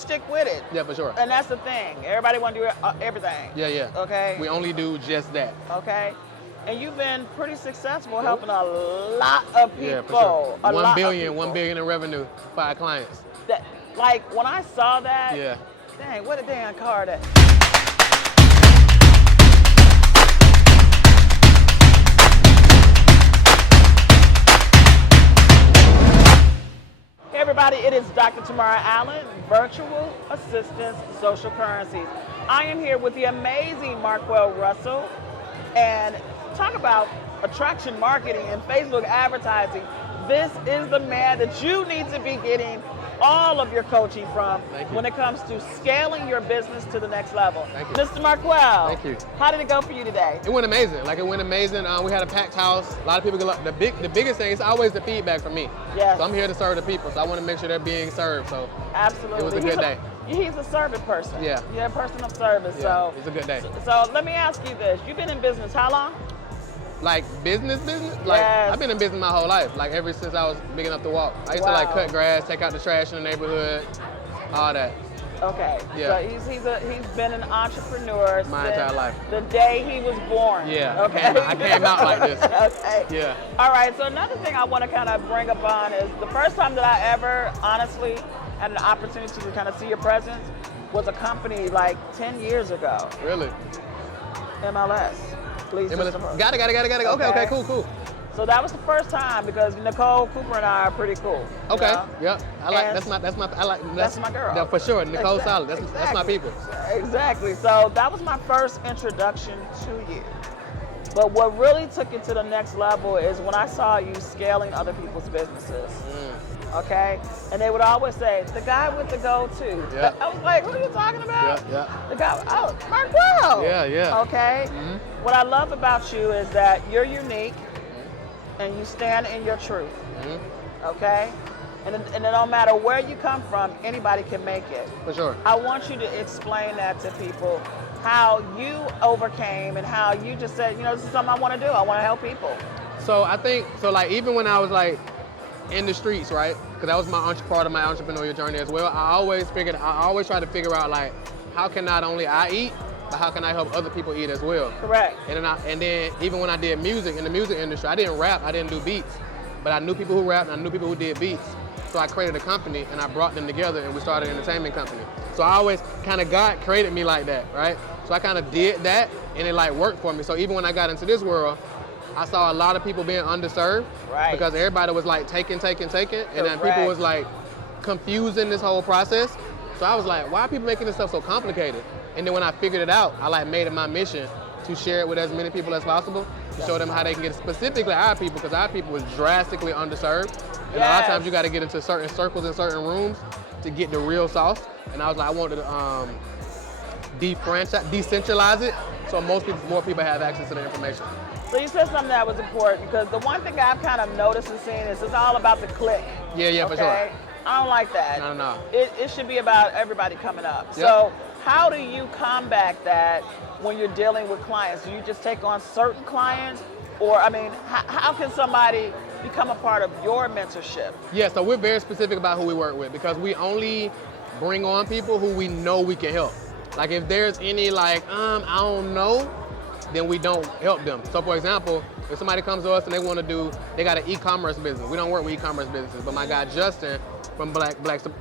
stick with it. Yeah, for sure. And that's the thing. Everybody want to do everything. Yeah, yeah. Okay. We only do just that. Okay. And you've been pretty successful helping a lot of people. Yeah, for sure. 1 billion billion in revenue for our clients. That, like when I saw that, Yeah. dang, what a damn car that. Hey everybody, it is Dr. Tamarra Allen, Virtual Assistance Social Currencies. I am here with the amazing Marquel Russell, and talk about attraction marketing and Facebook advertising. This is the man that you need to be getting all of your coaching from when it comes to scaling your business to the next level. Thank you. Mr. Marquel, Thank you. How did it go for you today? It went amazing. Like, it went amazing. We had a packed house. A lot of people get up. The biggest thing is always the feedback from me. Yes. So I'm here to serve the people. So I want to make sure they're being served. So Absolutely. it was a good day. He's a servant person. Yeah. You're a person of service. Yeah, So it was a good day. So let me ask you this. You've been in business how long? Like business? Like, Yes. I've been in business my whole life. Like, ever since I was big enough to walk. I used to like cut grass, take out the trash in the neighborhood, all that. Okay. Yeah. So he's been an entrepreneur My since entire life. the day he was born. Yeah. Okay. I came out like this. Okay. Yeah. All right. So another thing I want to kind of bring up on is the first time that I ever honestly had an opportunity to kind of see your presence was a company like 10 years ago. Really? MLS. Please. Got it. Okay, cool. So that was the first time because Nicole Cooper and I are pretty cool. Okay. You know? Yep. I like that's my girl. Yeah, for sure. Nicole Exactly. Solid. That's my people. Exactly. So that was my first introduction to you. But what really took it to the next level is when I saw you scaling other people's businesses. Okay? And they would always say, the guy with the go-to. Yeah. I was like, who are you talking about? Yeah. The guy, oh, Marquel. Yeah. Okay? What I love about you is that you're unique and you stand in your truth. Okay? And it don't matter where you come from, anybody can make it. For sure. I want you to explain that to people, how you overcame and how you just said, you know, this is something I want to do. I want to help people. So I think, like, even when I was like in the streets, right? Because that was part of my entrepreneurial journey as well. I always try to figure out, like, how can not only I eat, but how can I help other people eat as well? Correct. And then even when I did music in the music industry, I didn't rap, I didn't do beats, but I knew people who rapped and I knew people who did beats. So I created a company and I brought them together and we started an entertainment company. So I always God created me like that, right? So I kind of did that and it like worked for me. So even when I got into this world, I saw a lot of people being underserved because everybody was like taking, and then people was like confusing this whole process. So I was like, why are people making this stuff so complicated? And then when I figured it out, I like made it my mission to share it with as many people as possible, to show them how they can get it, specifically our people, because our people was drastically underserved. And a lot of times you got to get into certain circles and certain rooms to get the real sauce. And I was like, I wanted to decentralize it so more people have access to the information. So you said something that was important because the one thing I've kind of noticed and seen is it's all about the clique. Yeah, for sure. I don't like that. No. It should be about everybody coming up. So how do you combat that when you're dealing with clients? Do you just take on certain clients? Or, I mean, how can somebody become a part of your mentorship? Yeah, so we're very specific about who we work with because we only bring on people who we know we can help. Like if there's any like, I don't know, then we don't help them. So for example, if somebody comes to us and they got an e-commerce business. We don't work with e-commerce businesses, but my guy Justin from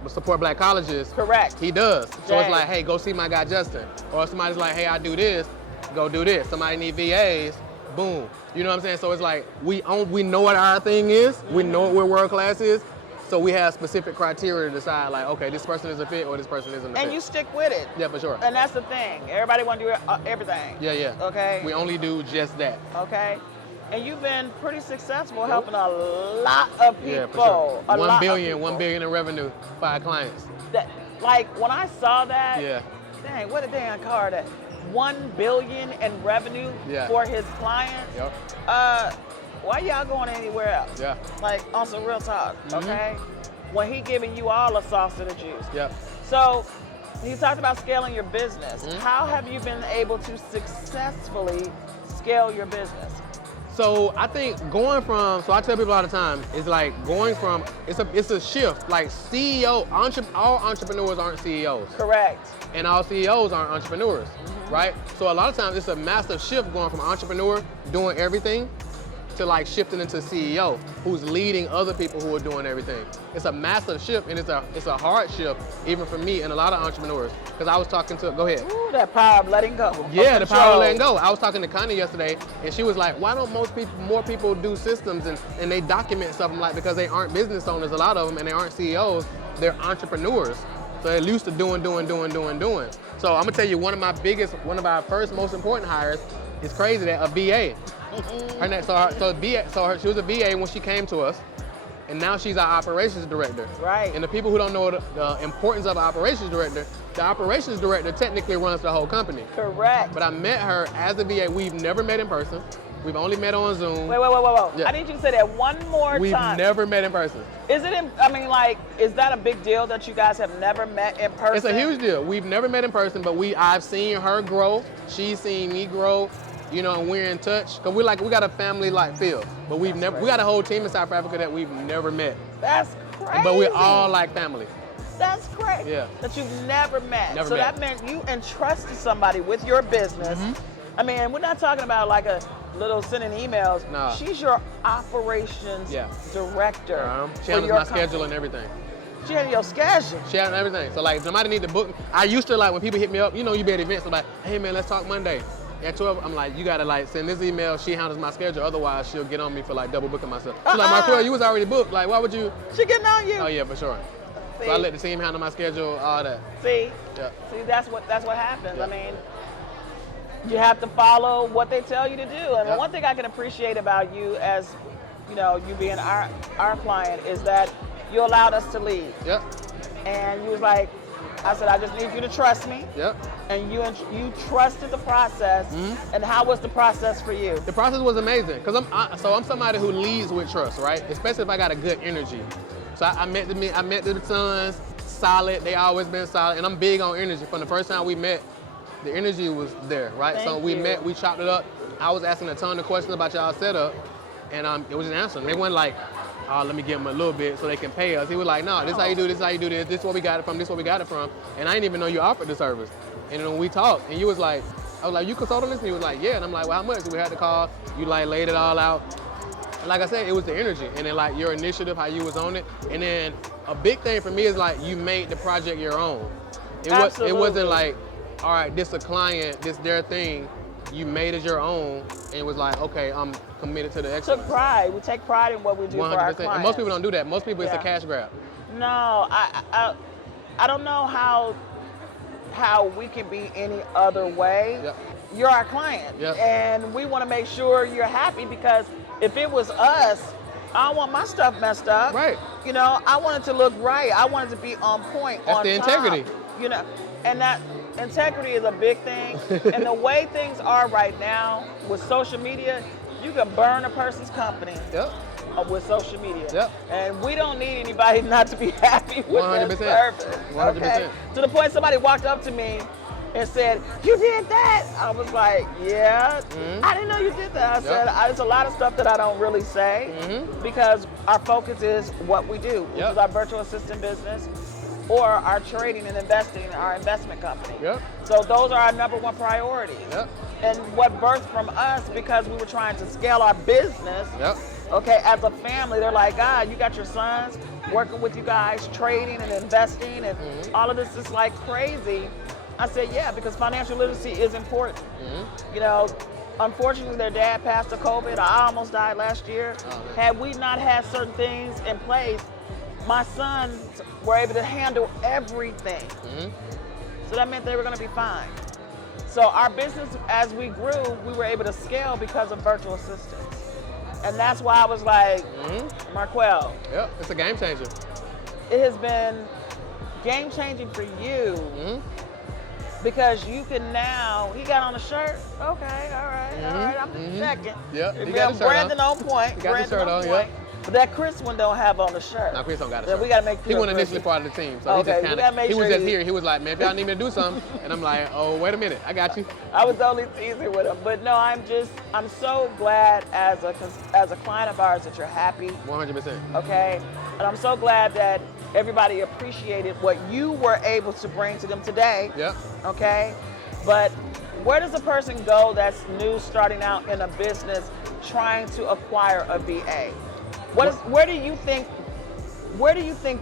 Support Black Colleges. Correct. He does. So it's like, hey, go see my guy Justin. Or if somebody's like, hey, I do this, go do this. Somebody need VAs, boom. You know what I'm saying? So it's like, we know what our thing is. We know what world class is. So we have specific criteria to decide like, okay, this person is a fit or this person isn't a fit. And you stick with it. Yeah, for sure. And that's the thing. Everybody want to do everything. Yeah. Okay. We only do just that. Okay. And you've been pretty successful helping a lot of people. Yeah, for sure. 1 billion in revenue for our clients. Like when I saw that, yeah. Dang, what a damn car that. 1 billion in revenue for his clients. Yep. Why y'all going anywhere else? Yeah. Like on some real talk, okay? When he giving you all the sauce to the juice. Yeah. So you talked about scaling your business. How have you been able to successfully scale your business? So I think going from, so I tell people all the time, it's like going from, it's a shift. Like all entrepreneurs aren't CEOs. Correct. And all CEOs aren't entrepreneurs, right? So a lot of times it's a massive shift going from entrepreneur doing everything to like shifting into CEO who's leading other people who are doing everything. It's a massive shift, and it's a hard shift even for me and a lot of entrepreneurs. Because I was talking to, go ahead. Ooh, that power of letting go. Yeah, the power of letting go. I was talking to Connie yesterday, and she was like, why don't more people do systems and they document stuff? I'm like, because they aren't business owners, a lot of them, and they aren't CEOs, they're entrepreneurs. So they're used to doing. So I'm gonna tell you, one of our first most important hires is crazy, that a BA. She was a BA when she came to us, and now she's our operations director. Right. And the people who don't know the importance of an operations director, the operations director technically runs the whole company. Correct. But I met her as a BA. We've never met in person. We've only met on Zoom. Wait. Yeah. I need you to say that one more time. We've never met in person. Is that a big deal that you guys have never met in person? It's a huge deal. We've never met in person, but I've seen her grow. She's seen me grow. You know, and we're in touch. Cause we got a family like feel. But we got a whole team in South Africa that we've never met. That's crazy. But we're all like family. That's crazy. Yeah. That you've never met. Never met. That meant you entrusted somebody with your business. I mean, we're not talking about like a little sending emails. Nah. She's your operations director. She handles my schedule and everything. She handles your schedule. She handles everything. So like, if somebody need to book, I used to like when people hit me up, you know, you be at events, I'm like, hey man, let's talk Monday. At 12, I'm like, you gotta like send this email. She handles my schedule. Otherwise, she'll get on me for like double booking myself. She's like, Marquel, you was already booked. Like, why would you? She getting on you. Oh yeah, for sure. See? So I let the team handle my schedule, all that. See? Yeah. See, that's what happens. Yeah. I mean, you have to follow what they tell you to do. And Yep. one thing I can appreciate about you, as you know, you being our client, is that you allowed us to lead. Yep. And you was like, I said, I just need you to trust me. Yep. And you trusted the process. And how was the process for you? The process was amazing because I'm somebody who leads with trust, right? Especially if I got a good energy. So I met the sons, solid. They always been solid, and I'm big on energy. From the first time we met, the energy was there, right? Thank so we you. met, we chopped it up. I was asking a ton of questions about y'all setup, and it was an answer. They weren't like, oh, let me give them a little bit so they can pay us. He was like, no, this is how you do this, this is where we got it from, this is where we got it from. And I didn't even know you offered the service. And then when we talked, and you was like, I was like, you consult on this? And he was like, yeah. And I'm like, well, how much? So we had to call. You like laid it all out. And like I said, it was the energy. And then like your initiative, how you was on it. And then a big thing for me is like, you made the project your own. It wasn't like, all right, this a client, this their thing. You made it your own, and it was like, okay, I'm committed to the excellence. Took pride. We take pride in what we do 100%. for our clients. And most people don't do that. Most people, it's a cash grab. No, I don't know how we can be any other way. Yep. You're our client, Yep. and we want to make sure you're happy, because if it was us, I don't want my stuff messed up. Right. You know, I want it to look right. I want it to be on point. That's on the top, integrity. You know, and that integrity is a big thing. And the way things are right now with social media, you can burn a person's company. Yep. With social media. Yep. And we don't need anybody not to be happy with 100%. their service. 100%. Okay? To the point somebody walked up to me and said, you did that? I was like, yeah, I didn't know you did that. I said, there's a lot of stuff that I don't really say because our focus is what we do, which is our virtual assistant business or our trading and investing, our investment company. Yep. So those are our number one priorities. Yep. And what birthed from us, because we were trying to scale our business, okay, as a family, they're like, God, you got your sons working with you guys, trading and investing, and all of this is like crazy. I said, yeah, because financial literacy is important. You know, unfortunately, their dad passed of COVID. I almost died last year. Had we not had certain things in place, my sons were able to handle everything. So that meant they were going to be fine. So our business, as we grew, we were able to scale because of virtual assistants. And that's why I was like, Marquel. Yep, it's a game changer. It has been game changing for you because you can now, he got on a shirt. Okay, all right, I'm just checking. Yep, he got the shirt Brandon on point. He got the shirt on, But that Chris one don't have on the shirt. No, Chris don't got a So shirt. we gotta make sure. He wasn't initially part of the team, so Okay, he we just gotta make he was sure just here. He was like, man, if y'all need me to do something, and I'm like, oh, wait a minute, I got you. I was only teasing with him, but no, I'm so glad as a client of ours that you're happy. 100%. Okay, and I'm so glad that everybody appreciated what you were able to bring to them today. Yep. Okay, but where does a person go that's new, starting out in a business, trying to acquire a VA? Where do you think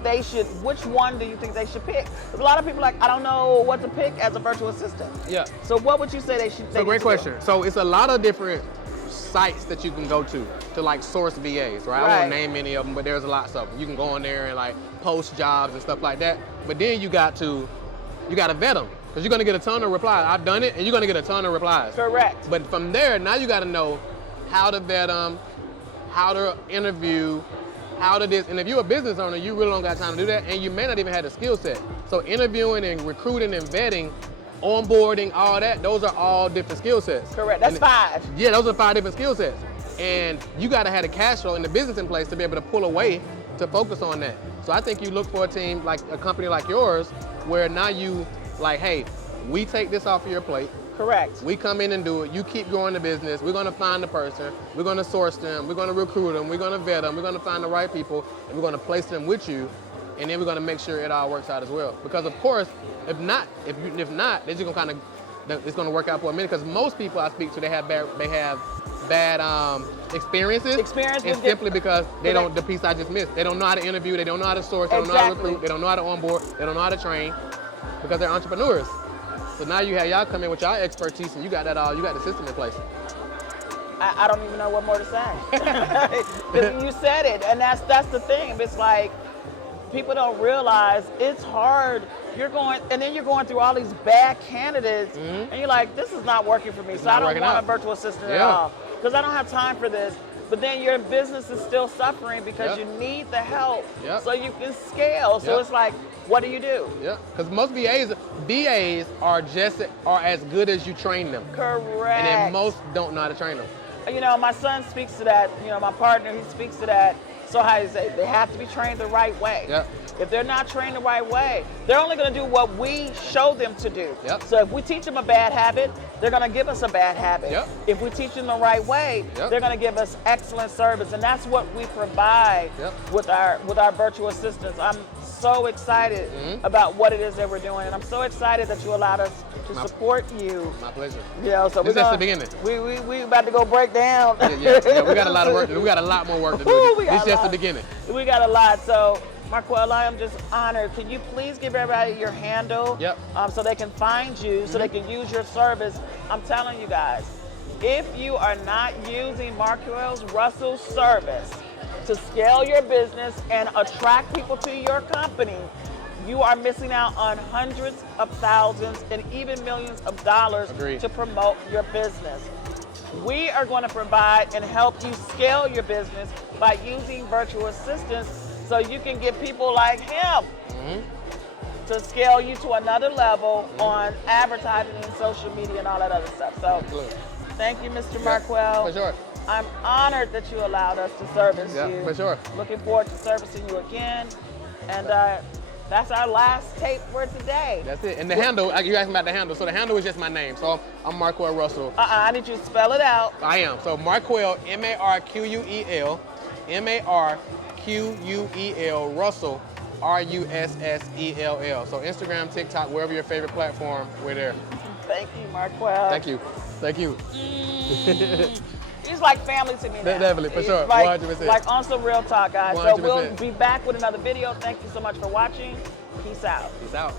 they should? Which one do you think they should pick? Because a lot of people are like, I don't know what to pick as a virtual assistant. Yeah. So what would you say they should? So great question. So it's a lot of different sites that you can go to like source VAs, right? I won't name any of them, but there's a lot of stuff. You can go on there and like post jobs and stuff like that. But then you got to vet them, because you're gonna get a ton of replies. I've done it, and you're gonna get a ton of replies. Correct. But from there, now you got to know how to vet them, how to interview, how to this. And if you're a business owner, you really don't got time to do that, and you may not even have the skill set. So interviewing and recruiting and vetting, onboarding, all that, those are all different skill sets. Correct. That's 5. Yeah, those are 5 different skill sets. And you got to have the cash flow and the business in place to be able to pull away to focus on that. So I think you look for a team like a company like yours, where now you like, hey, we take this off of your plate. Correct. We come in and do it. You keep growing the business. We're going to find the person. We're going to source them. We're going to recruit them. We're going to vet them. We're going to find the right people, and we're going to place them with you. And then we're going to make sure it all works out as well. Because of course, if not, they're just going to kind of, it's going to work out for a minute. Because most people I speak to, they have bad experiences. And simply because the piece I just missed. They don't know how to interview. They don't know how to source. They don't know how to recruit. They don't know how to onboard. They don't know how to train, because they're entrepreneurs. So now you have y'all come in with y'all expertise, and you got that all. You got the system in place. I don't even know what more to say. Because you said it, and that's the thing. It's like people don't realize it's hard. You're going through all these bad candidates, and you're like, this is not working for me. So I don't want a virtual assistant at all, because I don't have time for this. But then your business is still suffering because you need the help so you can scale. So it's like, what do you do? Yeah, because most VAs are as good as you train them. Correct. And then most don't know how to train them. You know, my son speaks to that. You know, my partner, he speaks to that. So how do you say, they have to be trained the right way. Yep. If they're not trained the right way, they're only going to do what we show them to do. Yep. So if we teach them a bad habit, they're going to give us a bad habit. Yep. If we teach them the right way, they're going to give us excellent service, and that's what we provide with our virtual assistants. I'm so excited about what it is that we're doing, and I'm so excited that you allowed us to support you. My pleasure. You know, so this is just the beginning. We about to go break down. Yeah, we got a lot of work. We got a lot more work to do. This is just the beginning. We got a lot. So, Marquel, I am just honored. Can you please give everybody your handle so they can find you, so they can use your service? I'm telling you guys, if you are not using Marquel Russell's service to scale your business and attract people to your company, you are missing out on hundreds of thousands and even millions of dollars to promote your business. We are going to provide and help you scale your business by using virtual assistants, so you can get people like him to scale you to another level on advertising and social media and all that other stuff. So thank you, Mr. Marquel. For sure. I'm honored that you allowed us to service you. Yeah, for sure. Looking forward to servicing you again. And that's our last tape for today. That's it. And the handle, you asked me about the handle. So the handle is just my name. So I'm Marquel Russell. I need you to spell it out. I am. So Marquel, M-A-R-Q-U-E-L, M-A-R-Q-U-E-L, Russell, R-U-S-S-E-L-L. So Instagram, TikTok, wherever your favorite platform, we're there. Thank you, Marquel. Thank you. Thank you. He's like family to me now. Definitely, for sure, like, 100%. Like on some real talk, guys. 100%. So we'll be back with another video. Thank you so much for watching. Peace out. Peace out.